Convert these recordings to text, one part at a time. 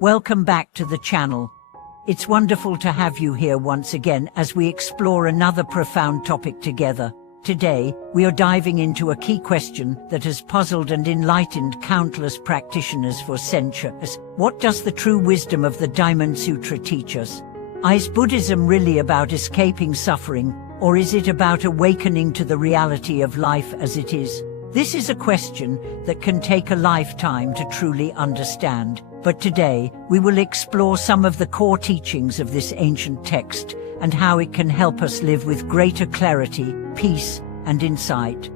Welcome back to the channel. It's wonderful to have you here once again as we explore another profound topic together. Today, we are diving into a key question that has puzzled and enlightened countless practitioners for centuries. What does the true wisdom of the Diamond Sutra teach us? Is Buddhism really about escaping suffering, or is it about awakening to the reality of life as it is? This is a question that can take a lifetime to truly understand. But today, we will explore some of the core teachings of this ancient text and how it can help us live with greater clarity, peace, and insight.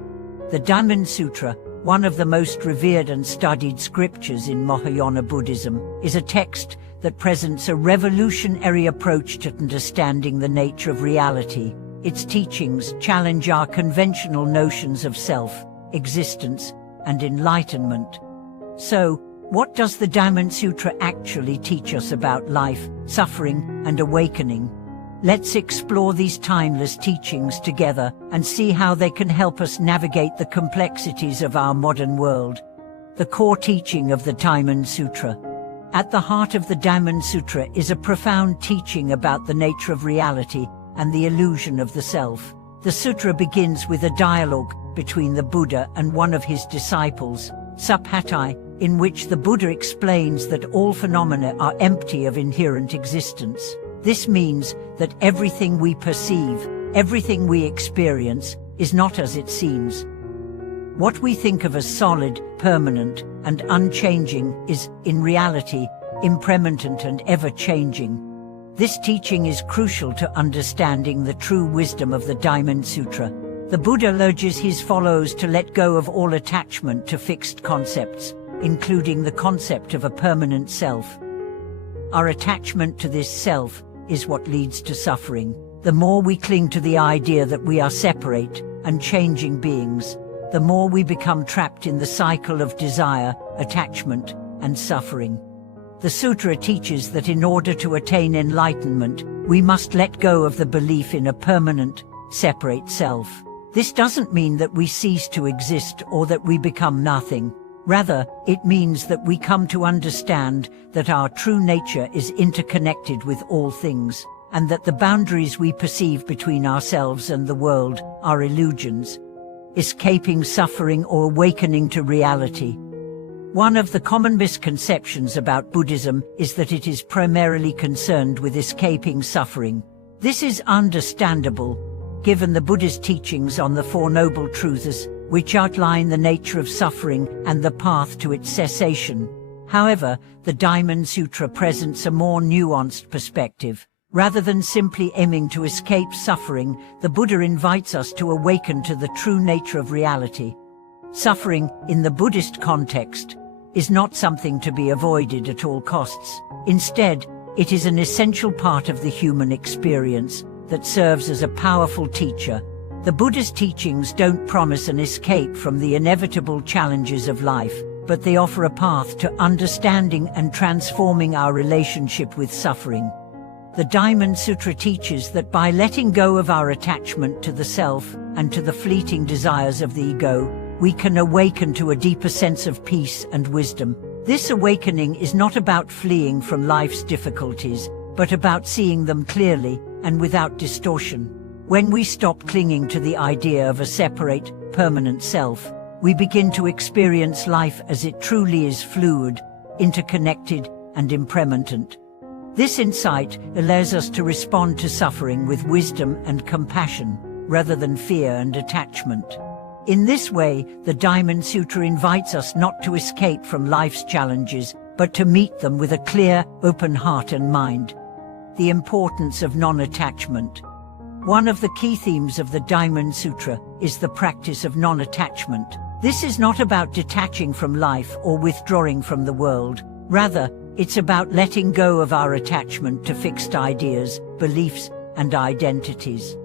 The Diamond Sutra, one of the most revered and studied scriptures in Mahayana Buddhism, is a text that presents a revolutionary approach to understanding the nature of reality. Its teachings challenge our conventional notions of self, existence, and enlightenment. So, what does the Diamond Sutra actually teach us about life, suffering, and awakening? Let's explore these timeless teachings together and see how they can help us navigate the complexities of our modern world. The core teaching of the Diamond Sutra. At the heart of the Diamond Sutra is a profound teaching about the nature of reality and the illusion of the self. The sutra begins with a dialogue between the Buddha and one of his disciples, Suphatai, in which the Buddha explains that all phenomena are empty of inherent existence. This means that everything we perceive, everything we experience, is not as it seems. What we think of as solid, permanent, and unchanging is, in reality, impermanent and ever-changing. This teaching is crucial to understanding the true wisdom of the Diamond Sutra. The Buddha urges his followers to let go of all attachment to fixed concepts, including the concept of a permanent self. Our attachment to this self is what leads to suffering. The more we cling to the idea that we are separate and changing beings, the more we become trapped in the cycle of desire, attachment, and suffering. The sutra teaches that in order to attain enlightenment, we must let go of the belief in a permanent, separate self. This doesn't mean that we cease to exist or that we become nothing. Rather, it means that we come to understand that our true nature is interconnected with all things, and that the boundaries we perceive between ourselves and the world are illusions. Escaping suffering or awakening to reality. One of the common misconceptions about Buddhism is that it is primarily concerned with escaping suffering. This is understandable, given the Buddha's teachings on the Four Noble Truths, which outline the nature of suffering and the path to its cessation. However, the Diamond Sutra presents a more nuanced perspective. Rather than simply aiming to escape suffering, the Buddha invites us to awaken to the true nature of reality. Suffering, in the Buddhist context, is not something to be avoided at all costs. Instead, it is an essential part of the human experience that serves as a powerful teacher. The Buddha's teachings don't promise an escape from the inevitable challenges of life, but they offer a path to understanding and transforming our relationship with suffering. The Diamond Sutra teaches that by letting go of our attachment to the self and to the fleeting desires of the ego, we can awaken to a deeper sense of peace and wisdom. This awakening is not about fleeing from life's difficulties, but about seeing them clearly and without distortion. When we stop clinging to the idea of a separate, permanent self, we begin to experience life as it truly is: fluid, interconnected, and impermanent. This insight allows us to respond to suffering with wisdom and compassion, rather than fear and attachment. In this way, the Diamond Sutra invites us not to escape from life's challenges, but to meet them with a clear, open heart and mind. The importance of non-attachment. One of the key themes of the Diamond Sutra is the practice of non-attachment. This is not about detaching from life or withdrawing from the world. Rather, it's about letting go of our attachment to fixed ideas, beliefs, and identities.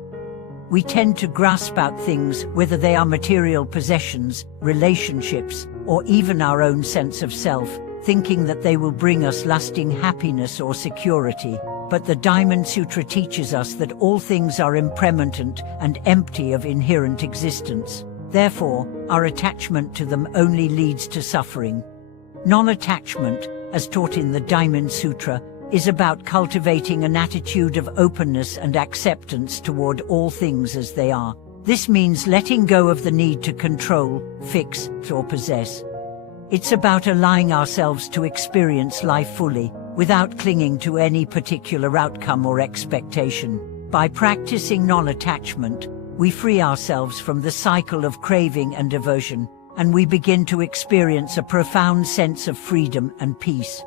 We tend to grasp at things, whether they are material possessions, relationships, or even our own sense of self, thinking that they will bring us lasting happiness or security. But the Diamond Sutra teaches us that all things are impermanent and empty of inherent existence. Therefore, our attachment to them only leads to suffering. Non-attachment, as taught in the Diamond Sutra, is about cultivating an attitude of openness and acceptance toward all things as they are. This means letting go of the need to control, fix, or possess. It's about allowing ourselves to experience life fully, without clinging to any particular outcome or expectation. By practicing non-attachment, we free ourselves from the cycle of craving and aversion, and we begin to experience a profound sense of freedom and peace.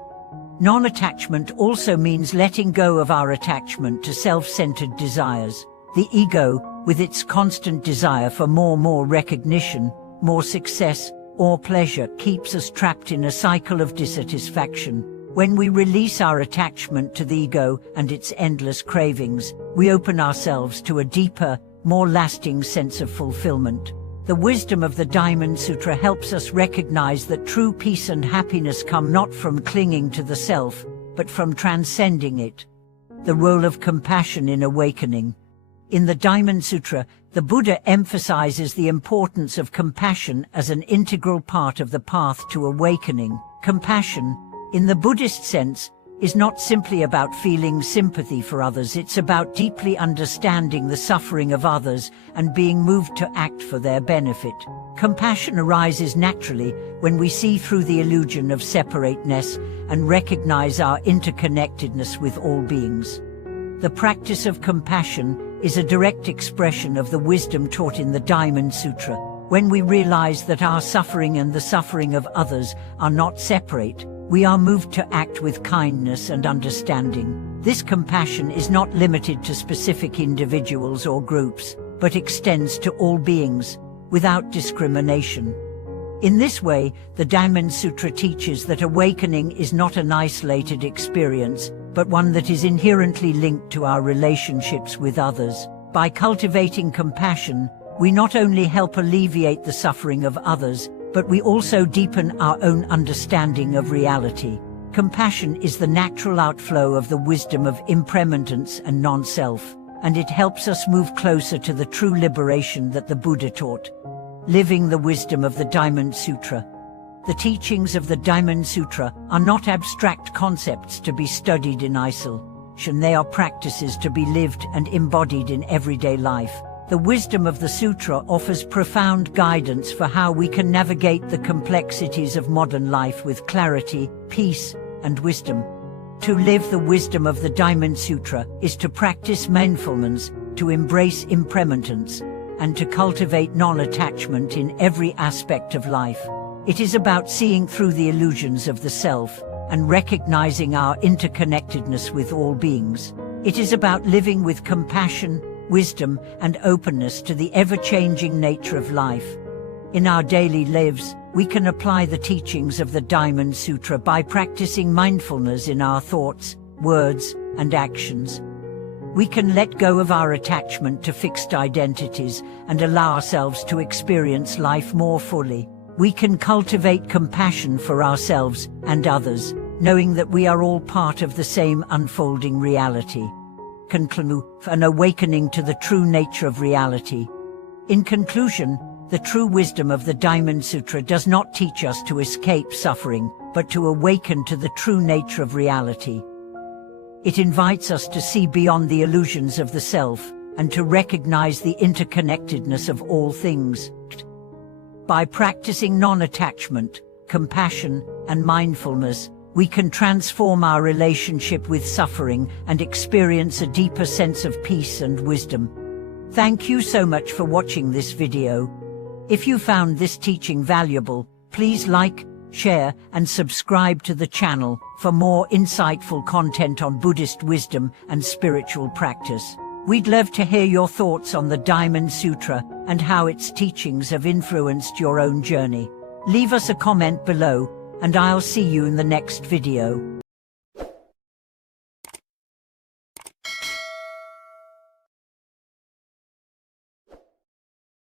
Non-attachment also means letting go of our attachment to self-centered desires. The ego, with its constant desire for more recognition, more success, or pleasure, keeps us trapped in a cycle of dissatisfaction. When we release our attachment to the ego and its endless cravings, we open ourselves to a deeper, more lasting sense of fulfillment. The wisdom of the Diamond Sutra helps us recognize that true peace and happiness come not from clinging to the self, but from transcending it. The role of compassion in awakening. In the Diamond Sutra, the Buddha emphasizes the importance of compassion as an integral part of the path to awakening. Compassion, in the Buddhist sense, is not simply about feeling sympathy for others. It's about deeply understanding the suffering of others and being moved to act for their benefit. Compassion arises naturally when we see through the illusion of separateness and recognize our interconnectedness with all beings. The practice of compassion is a direct expression of the wisdom taught in the Diamond Sutra. When we realize that our suffering and the suffering of others are not separate, we are moved to act with kindness and understanding. This compassion is not limited to specific individuals or groups, but extends to all beings, without discrimination. In this way, the Diamond Sutra teaches that awakening is not an isolated experience, but one that is inherently linked to our relationships with others. By cultivating compassion, we not only help alleviate the suffering of others, but we also deepen our own understanding of reality. Compassion is the natural outflow of the wisdom of impermanence and non-self, and it helps us move closer to the true liberation that the Buddha taught. Living the wisdom of the Diamond Sutra. The teachings of the Diamond Sutra are not abstract concepts to be studied in isolation. They are practices to be lived and embodied in everyday life. The wisdom of the sutra offers profound guidance for how we can navigate the complexities of modern life with clarity, peace, and wisdom. To live the wisdom of the Diamond Sutra is to practice mindfulness, to embrace impermanence, and to cultivate non-attachment in every aspect of life. It is about seeing through the illusions of the self and recognizing our interconnectedness with all beings. It is about living with compassion, wisdom, and openness to the ever-changing nature of life. In our daily lives, we can apply the teachings of the Diamond Sutra by practicing mindfulness in our thoughts, words, and actions. We can let go of our attachment to fixed identities and allow ourselves to experience life more fully. We can cultivate compassion for ourselves and others, knowing that we are all part of the same unfolding reality. Conclude, an awakening to the true nature of reality. In conclusion, the true wisdom of the Diamond Sutra does not teach us to escape suffering, but to awaken to the true nature of reality. It invites us to see beyond the illusions of the self and to recognize the interconnectedness of all things. By practicing non-attachment, compassion, and mindfulness, we can transform our relationship with suffering and experience a deeper sense of peace and wisdom. Thank you so much for watching this video. If you found this teaching valuable, please like, share, and subscribe to the channel for more insightful content on Buddhist wisdom and spiritual practice. We'd love to hear your thoughts on the Diamond Sutra and how its teachings have influenced your own journey. Leave us a comment below, and I'll see you in the next video.